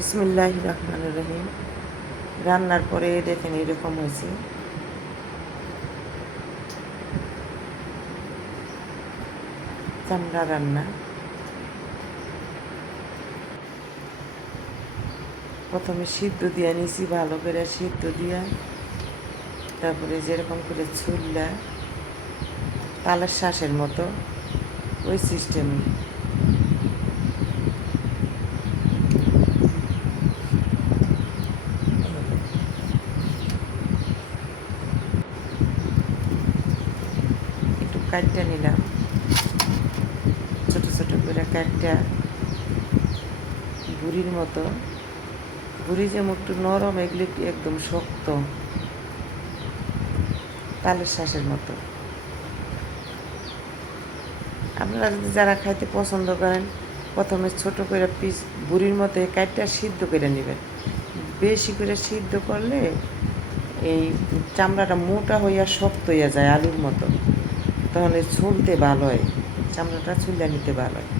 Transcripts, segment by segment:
বিসমুল্লাহ রহমান রহিম। রান্নার পরে দেখেন এরকম হয়েছে। চামড়া রান্না। প্রথমে সিদ্ধ দিয়ে নিছি, ভালো করে সিদ্ধ দিয়া। তারপরে যেরকম করে ছুললা তালের শ্বাসের মতো। ওই সিস্টেমে একটু কাটটা নিলাম। ছোট ছোট করে কাটটা বুড়ির মতো। বুড়ি যেমন একটু নরম, এগুলি একদম শক্ত? তালের শ্বাসের মতো। আপনারা যদি যারা খাইতে পছন্দ করেন, প্রথমে ছোট করে পিস বুড়ির মতো এই কাঠটা সিদ্ধ করে নেবেন। বেশি করে সিদ্ধ করলে এই চামড়াটা মোটা হইয়া শক্ত হইয়া যায় আলুর মতো। তাহলে ছুলতে ভালো হয়। চামড়াটা ছুলে নিতে ভালো হয়।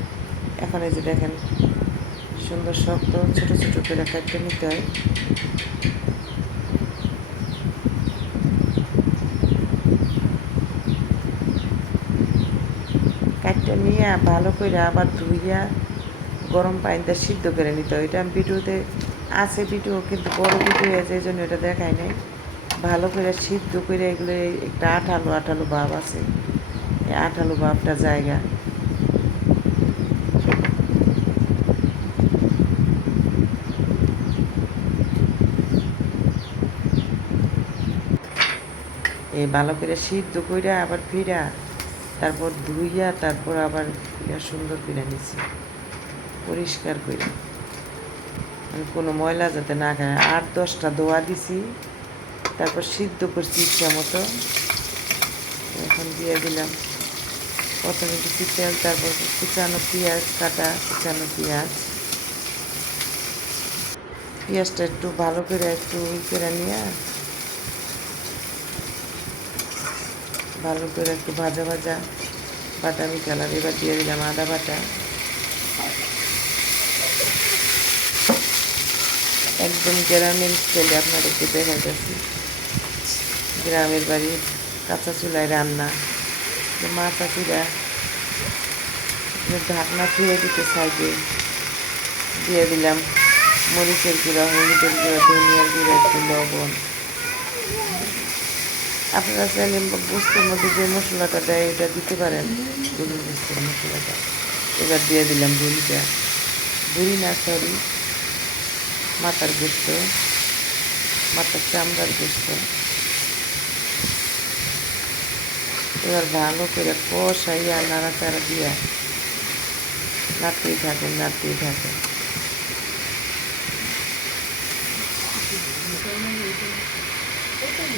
এখন এই যে দেখেন, সুন্দর শক্ত, ছোটো ছোটো করে কাটতে নিতে হয়। কাটতে নিয়ে ভালো করে আবার ধুইয়া গরম পানিতে সিদ্ধ করে নিতে হয়। এটা ভিডিওতে, আছে ভিডিও, কিন্তু বড় ভিডিও আছে, এই জন্য এটা দেখায় নাই। ভালো করে সিদ্ধ করে এগুলো, একটা আঠালো আঠালো ভাব আছে। আঠালো ভাবটা জায়গা। এই ভালো করে সিদ্ধ কইরা আবার ফিরা, তারপর ধুইয়া, তারপর আবার সুন্দর করে নিছি। পরিষ্কার করে কোনো ময়লা যাতে না খায়। আট দশটা ধোয়া দিছি, তারপর সিদ্ধ করছি ইচ্ছা মতো। এখন দিয়ে দিলাম। প্রথমে কিছু তেল, তারপর কুচানো পেঁয়াজ, কাটা কুচানো পেঁয়াজ। পেঁয়াজটা একটু ভালো করে একটু করে নিয়ে, ভালো করে একটু ভাজা ভাজা বাদামি কালার এবার দিয়ে দিলাম আদা বাটা। একদম গ্রামের স্টাইলে আপনাদেরকে দেখা যাচ্ছে গ্রামের বাড়ি কাঁচা চুলায় রান্না। মাথা যে ঢাকনা ছুঁয়ে দিতে সাইডে দিয়ে দিলাম, মরিচের গুঁড়া, হলুদের গুঁড়া, ধনিয়ার গুঁড়া, একটু লবণ। আপনারা চাইলে বস্তুর মধ্যে যে মশলাটা দেয় এটা দিতে পারেন গরুর বস্তুর মশলাটা। এবার দিয়ে দিলাম বুড়িটা বুড়ি না, সরি মাথার গোস্ত মাথার চামড়ার গোস্ত। এবার ভালো করে কষাইয়া নাড়াচাড়া দিয়া নাড়তেই থাকেন নাড়তেই থাকেন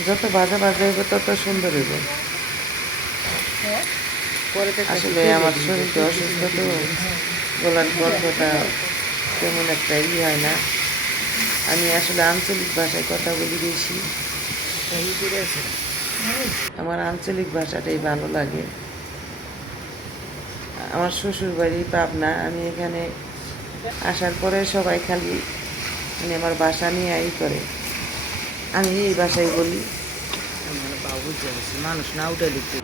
যত ভাজা ভাজা হইব তত সুন্দর হইব আসলে আমার শরীরটা অসুস্থ তো গলার গল্পটা তেমন একটা ই হয় না আমি আসলে আঞ্চলিক ভাষায় কথা বলি বেশি আমার আঞ্চলিক ভাষাটাই ভালো লাগে। আমার শ্বশুর বাড়ি পাবনা, আমি এখানে আসার পরে সবাই খালি মানে আমার বাসা নিয়ে আই করে। আমি এই ভাষায় বলি। মানে মানুষ না উঠে লিখতে